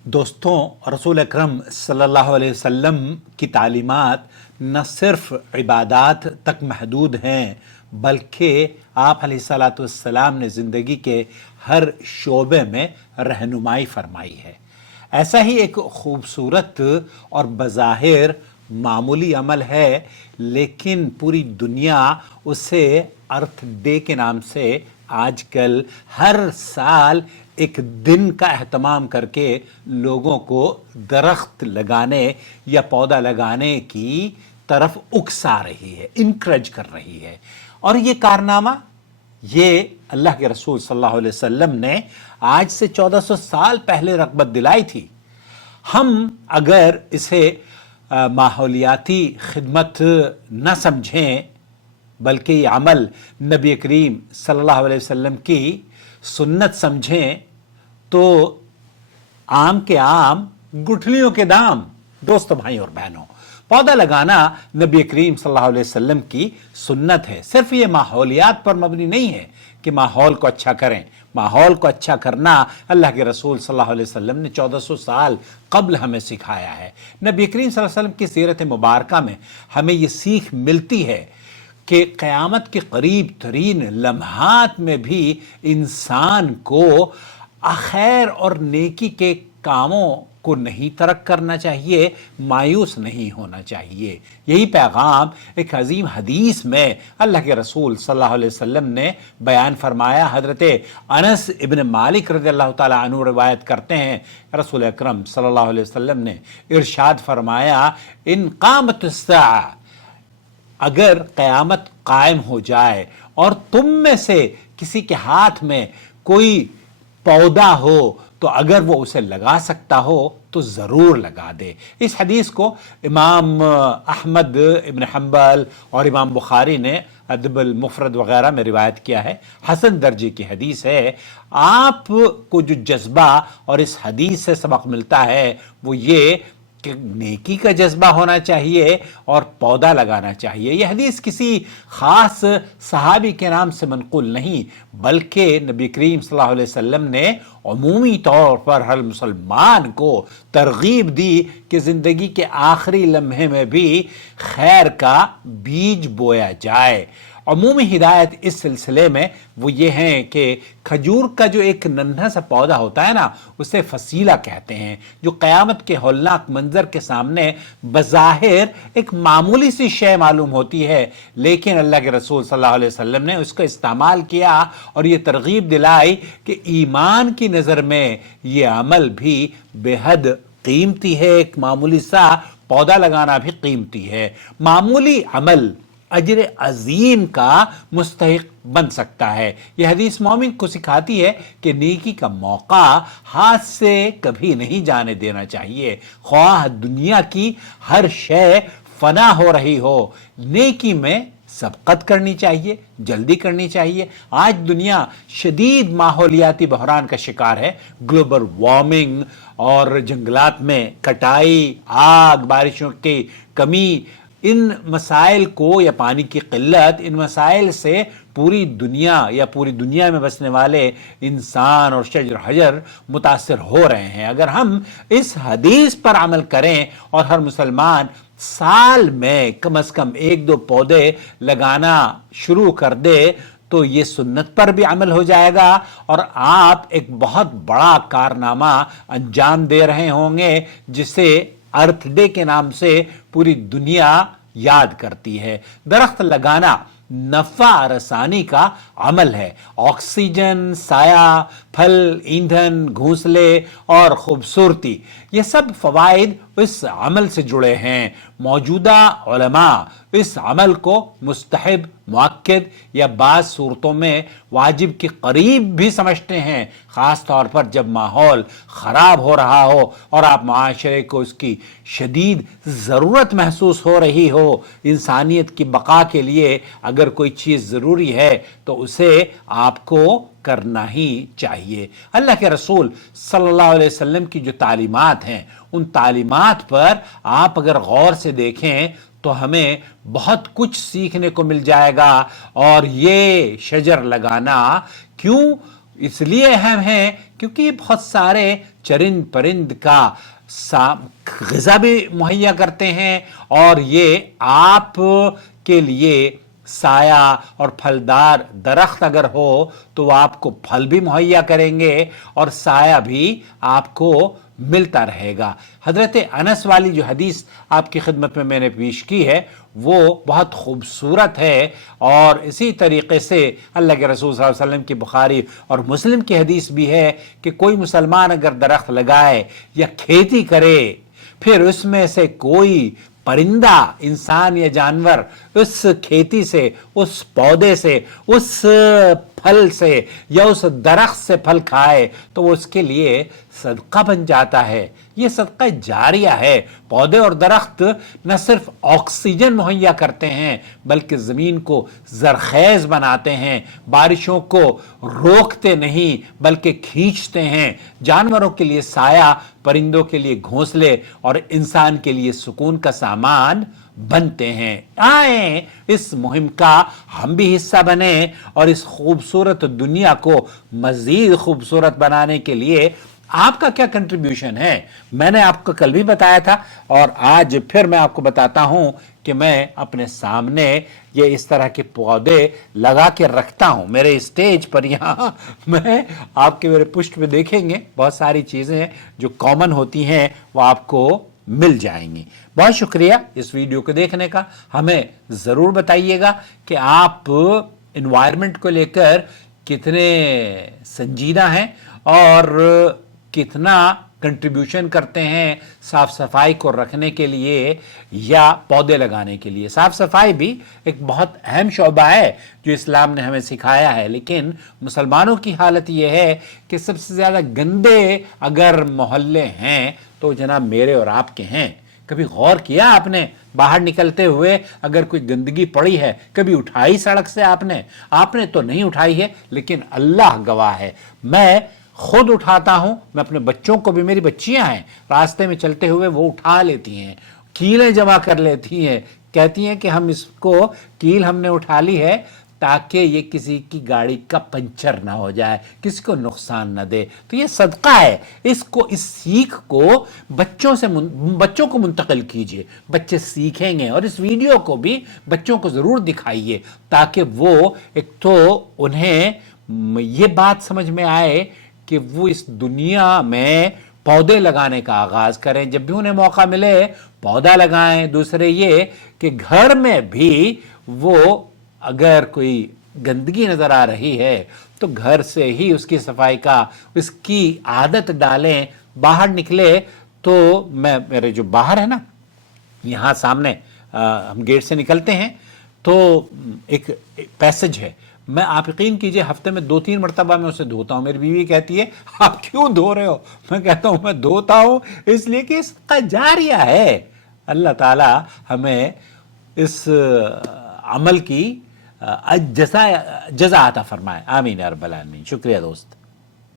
दोस्तों, रसूल अकरम सल्लल्लाहु अलैहि वसल्लम की तालीमात न सिर्फ इबादात तक महदूद हैं बल्कि आप अलैहिस्सलातु वस्सलाम ने ज़िंदगी के हर शोबे में रहनुमाई फरमाई है। ऐसा ही एक खूबसूरत और बज़ाहिर मामूली अमल है, लेकिन पूरी दुनिया उसे अर्थ डे के नाम से आजकल हर साल एक दिन का एहतमाम करके लोगों को दरख्त लगाने या पौधा लगाने की तरफ उकसा रही है, इनकरेज कर रही है। और ये कारनामा ये अल्लाह के रसूल सल्लल्लाहु अलैहि वसल्लम ने आज से 1400 साल पहले रग़बत दिलाई थी। हम अगर इसे माहौलियाती खिदमत न समझें बल्कि ये अमल नबी करीम सल्लल्लाहु अलैहि वसल्लम की सुन्नत समझें तो आम के आम गुठलियों के दाम। दोस्तों, भाई और बहनों, पौधा लगाना नबी करीम सल्लल्लाहु अलैहि वसल्लम की सुन्नत है। सिर्फ ये माहौलियात पर मबनी नहीं है कि माहौल को अच्छा करें। माहौल को अच्छा करना अल्लाह के रसूल सल्लल्लाहु अलैहि वसल्लम ने 1400 साल कब्ल हमें सिखाया है। नबी करीम सल्लल्लाहु अलैहि वसल्लम की सीरत मुबारका में हमें ये सीख मिलती है कि क़यामत के करीब तरीन लम्हात में भी इंसान को खैर और नेकी के कामों को नहीं तर्क करना चाहिए, मायूस नहीं होना चाहिए। यही पैगाम एक अजीम हदीस में अल्लाह के रसूल सल्लल्लाहु अलैहि वसल्लम ने बयान फरमाया। हज़रत अनस इब्न मालिक रज़ियल्लाहु ताला अन्हु रिवायत करते हैं, रसूल अकरम सल्लल्लाहु अलैहि वसल्लम ने इरशाद फरमाया, इन क़ामतुस्साअ, अगर क़यामत कायम हो जाए और तुम में से किसी के हाथ में कोई पौधा हो तो अगर वो उसे लगा सकता हो तो ज़रूर लगा दे। इस हदीस को इमाम अहमद इब्न हम्बल और इमाम बुखारी ने अदबुल मुफरद वगैरह में रिवायत किया है। हसन दर्जे की हदीस है। आपको जो जज्बा और इस हदीस से सबक मिलता है वो ये कि नेकी का जज्बा होना चाहिए और पौधा लगाना चाहिए। यह हदीस किसी ख़ास सहाबी के नाम से मनक़ूल नहीं बल्कि नबी करीम सल्लल्लाहु अलैहि वसल्लम ने अमूमी तौर पर हर मुसलमान को तरगीब दी कि ज़िंदगी के आखिरी लम्हे में भी खैर का बीज बोया जाए। अमूमी हिदायत इस सिलसिले में वो ये हैं कि खजूर का जो एक नन्हा सा पौधा होता है ना, उसे फसीला कहते हैं, जो क़यामत के हौलनाक मंजर के सामने बज़ाहिर एक मामूली सी शय मालूम होती है, लेकिन अल्लाह के रसूल सल्लल्लाहु अलैहि वसल्लम ने उसका इस्तेमाल किया और ये तरगीब दिलाई कि ईमान की नज़र में ये अमल भी बेहद कीमती है। एक मामूली सा पौधा लगाना भी कीमती है। मामूली अमल अजर अजीम का मुस्तहिक बन सकता है। यह हदीस मोमिन को सिखाती है कि नेकी का मौका हाथ से कभी नहीं जाने देना चाहिए, ख्वाह दुनिया की हर शय फना हो रही हो। नेकी में सबकत करनी चाहिए, जल्दी करनी चाहिए। आज दुनिया शदीद माहौलियाती बहरान का शिकार है। ग्लोबल वार्मिंग और जंगलात में कटाई, आग, बारिशों की कमी, इन मसाइल को या पानी की किल्लत, इन मसाइल से पूरी दुनिया या पूरी दुनिया में बसने वाले इंसान और शजर हजर मुतासर हो रहे हैं। अगर हम इस हदीस पर अमल करें और हर मुसलमान साल में कम से कम 1-2 पौधे लगाना शुरू कर दे तो ये सुन्नत पर भी अमल हो जाएगा और आप एक बहुत बड़ा कारनामा अंजाम दे रहे होंगे जिसे अर्थ डे के नाम से पूरी दुनिया याद करती है। दरख्त लगाना नफ़ा रसानी का अमल है। ऑक्सीजन, साया, फल, ईंधन, घोंसले और खूबसूरती, ये सब फ़वाइद इस अमल से जुड़े हैं। मौजूदा उलमा इस अमल को मुस्तहब, मुअक्कद या बाज़ सूरतों में वाजिब के करीब भी समझते हैं, ख़ास तौर पर जब माहौल ख़राब हो रहा हो और आप माशरे को उसकी शदीद ज़रूरत महसूस हो रही हो। इंसानियत की बका के लिए अगर कोई चीज़ ज़रूरी है तो उसे आपको करना ही चाहिए। अल्लाह के रसूल सल्लल्लाहु अलैहि वसल्लम की जो तालीमात हैं, उन तालीमात पर आप अगर गौर से देखें तो हमें बहुत कुछ सीखने को मिल जाएगा। और ये शजर लगाना क्यों इसलिए अहम है क्योंकि ये बहुत सारे चरिंद परिंद का ग़िज़ा भी मुहैया करते हैं, और ये आप के लिए साया और फलदार दरख्त अगर हो तो वो आपको फल भी मुहैया करेंगे और साया भी आपको मिलता रहेगा। हज़रत अनस वाली जो हदीस आपकी खिदमत में मैंने पेश की है वो बहुत खूबसूरत है, और इसी तरीक़े से अल्लाह के रसूल सल्लल्लाहु अलैहि वसल्लम की बुखारी और मुस्लिम की हदीस भी है कि कोई मुसलमान अगर दरख्त लगाए या खेती करे, फिर उसमें से कोई परिंदा, इंसान या जानवर उस खेती से, उस पौधे से, उस फल से या उस दरख्त से फल खाए तो वो उसके लिए सदका बन जाता है। ये सदका जारिया है। पौधे और दरख्त न सिर्फ ऑक्सीजन मुहैया करते हैं बल्कि ज़मीन को ज़रख़ेज़ बनाते हैं, बारिशों को रोकते नहीं बल्कि खींचते हैं, जानवरों के लिए साया, परिंदों के लिए घोंसले और इंसान के लिए सुकून का सामान बनते हैं। आए इस मुहिम का हम भी हिस्सा बने और इस खूबसूरत दुनिया को मज़ीद खूबसूरत बनाने के लिए आपका क्या कंट्रीब्यूशन है। मैंने आपको कल भी बताया था और आज फिर मैं आपको बताता हूं कि मैं अपने सामने ये इस तरह के पौधे लगा के रखता हूं मेरे स्टेज पर। यहाँ मैं आपके मेरे पुष्ट पे देखेंगे बहुत सारी चीज़ें जो कॉमन होती हैं वो आपको मिल जाएंगी। बहुत शुक्रिया इस वीडियो को देखने का। हमें ज़रूर बताइएगा कि आप एनवायरनमेंट को लेकर कितने संजीदा हैं और कितना कंट्रीब्यूशन करते हैं साफ सफाई को रखने के लिए या पौधे लगाने के लिए। साफ सफाई भी एक बहुत अहम शोबा है जो इस्लाम ने हमें सिखाया है, लेकिन मुसलमानों की हालत ये है कि सबसे ज़्यादा गंदे अगर मोहल्ले हैं तो जनाब मेरे और आपके हैं। कभी गौर किया आपने बाहर निकलते हुए अगर कोई गंदगी पड़ी है, कभी उठाई सड़क से आपने तो नहीं उठाई है, लेकिन अल्लाह गवाह है मैं खुद उठाता हूं। मैं अपने बच्चों को भी, मेरी बच्चियां हैं रास्ते में चलते हुए वो उठा लेती हैं, कीलें जमा कर लेती हैं, कहती हैं कि हम इसको कील हमने उठा ली है ताकि ये किसी की गाड़ी का पंचर ना हो जाए, किसी को नुकसान ना दे। तो ये सदका है। इसको, इस सीख को बच्चों को मुंतकिल कीजिए, बच्चे सीखेंगे। और इस वीडियो को भी बच्चों को ज़रूर दिखाइए ताकि वो एक तो उन्हें ये बात समझ में आए कि वो इस दुनिया में पौधे लगाने का आगाज़ करें। जब भी उन्हें मौका मिले पौधा लगाएं। दूसरे ये कि घर में भी वो अगर कोई गंदगी नज़र आ रही है तो घर से ही उसकी सफाई का, उसकी आदत डालें। बाहर निकले तो मेरे जो बाहर है ना, यहाँ सामने हम गेट से निकलते हैं तो एक पैसेज है, मैं आप यकीन कीजिए हफ्ते में 2-3 मरतबा मैं उसे धोता हूँ। मेरी बीवी कहती है आप क्यों धो रहे हो? मैं कहता हूँ मैं धोता हूँ इसलिए कि इसका जारिया है। अल्लाह ताला हमें इस अमल की जज़ा अता फरमाए। आमीन या रब्बल आलमीन। शुक्रिया दोस्त।